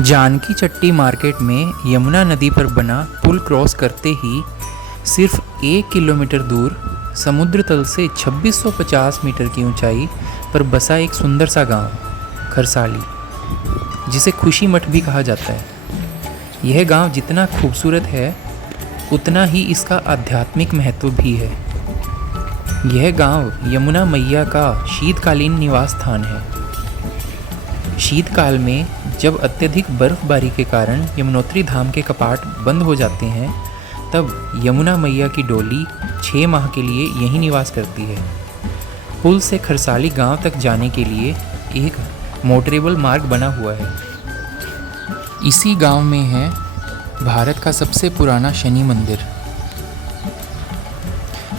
जानकी चट्टी market में यमुना नदी पर बना पुल क्रॉस करते ही सिर्फ 1 किलोमीटर दूर समुद्र तल से 2650 मीटर की ऊंचाई पर बसा एक सुंदर सा गांव खरसाली, जिसे खुशी मठ भी कहा जाता है। यह गांव जितना खूबसूरत है उतना ही इसका आध्यात्मिक महत्व भी है। यह गांव यमुना मैया का शीतकालीन निवास स्थान है। शीतकाल में जब अत्यधिक बर्फबारी के कारण यमुनोत्री धाम के कपाट बंद हो जाते हैं, तब यमुना मैया की डोली 6 माह के लिए यहीं निवास करती है। पुल से खरसाली गांव तक जाने के लिए एक मोटरेबल मार्ग बना हुआ है। इसी गांव में है भारत का सबसे पुराना शनि मंदिर।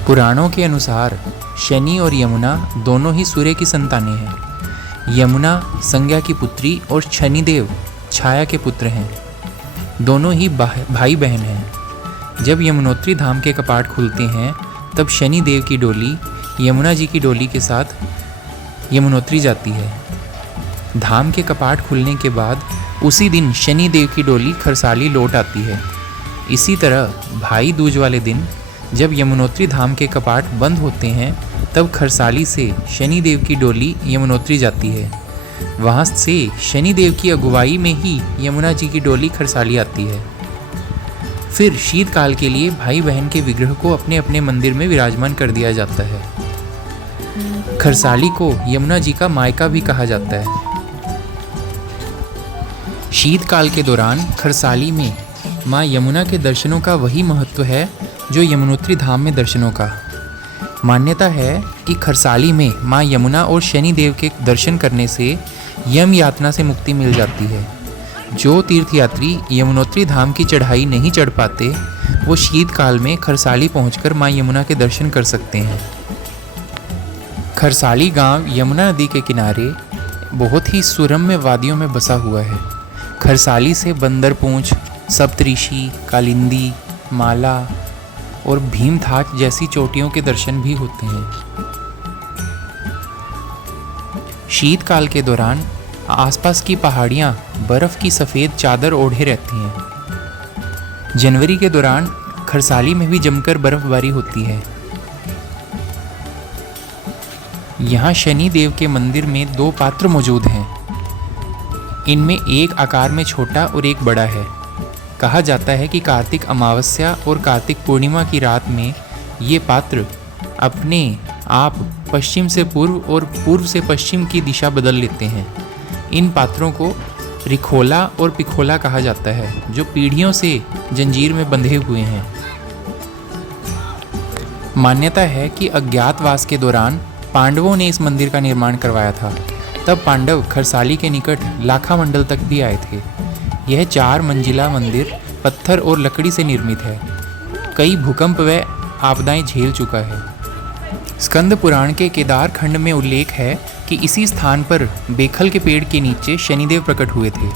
पुराणों के अनुसार शनि और यमुना दोनों ही सूर्य की संतानें हैं। यमुना संज्ञा की पुत्री और शनिदेव छाया के पुत्र हैं। दोनों ही भाई बहन हैं। जब यमुनोत्री धाम के कपाट खुलते हैं तब शनिदेव की डोली यमुना जी की डोली के साथ यमुनोत्री जाती है। धाम के कपाट खुलने के बाद उसी दिन शनिदेव की डोली खरसाली लौट आती है। इसी तरह भाई दूज वाले दिन जब यमुनोत्री धाम के कपाट बंद होते हैं तब खरसाली से शनिदेव की डोली यमुनोत्री जाती है। वहाँ से शनिदेव की अगुवाई में ही यमुना जी की डोली खरसाली आती है। फिर शीतकाल के लिए भाई बहन के विग्रह को अपने अपने मंदिर में विराजमान कर दिया जाता है। खरसाली को यमुना जी का मायका भी कहा जाता है। शीतकाल के दौरान खरसाली में माँ यमुना के दर्शनों का वही महत्व है जो यमुनोत्री धाम में दर्शनों का। मान्यता है कि खरसाली में माँ यमुना और शनिदेव के दर्शन करने से यम यातना से मुक्ति मिल जाती है। जो तीर्थयात्री यमुनोत्री धाम की चढ़ाई नहीं चढ़ पाते, वो शीतकाल में खरसाली पहुंचकर माँ यमुना के दर्शन कर सकते हैं। खरसाली गांव यमुना नदी के किनारे बहुत ही सुरम्य वादियों में बसा हुआ है। खरसाली से बंदरपूंछ, सप्तऋषि, कालिंदी, माला और भीमथाच जैसी चोटियों के दर्शन भी होते हैं। शीतकाल के दौरान आसपास की पहाड़ियाँ बर्फ की सफ़ेद चादर ओढ़े रहती हैं। जनवरी के दौरान खरसाली में भी जमकर बर्फबारी होती है। यहाँ शनि देव के मंदिर में 2 पात्र मौजूद हैं। इनमें एक आकार में छोटा और एक बड़ा है। कहा जाता है कि कार्तिक अमावस्या और कार्तिक पूर्णिमा की रात में ये पात्र अपने आप पश्चिम से पूर्व और पूर्व से पश्चिम की दिशा बदल लेते हैं। इन पात्रों को रिखोला और पिखोला कहा जाता है, जो पीढ़ियों से जंजीर में बंधे हुए हैं। मान्यता है कि अज्ञातवास के दौरान पांडवों ने इस मंदिर का निर्माण करवाया था। तब पांडव खरसाली के निकट लाखा मंडल तक भी आए थे। यह 4 मंजिला मंदिर पत्थर और लकड़ी से निर्मित है। कई भूकंप व आपदाएं झेल चुका है। स्कंद पुराण के केदार खंड में उल्लेख है कि इसी स्थान पर बेखल के पेड़ के नीचे शनिदेव प्रकट हुए थे।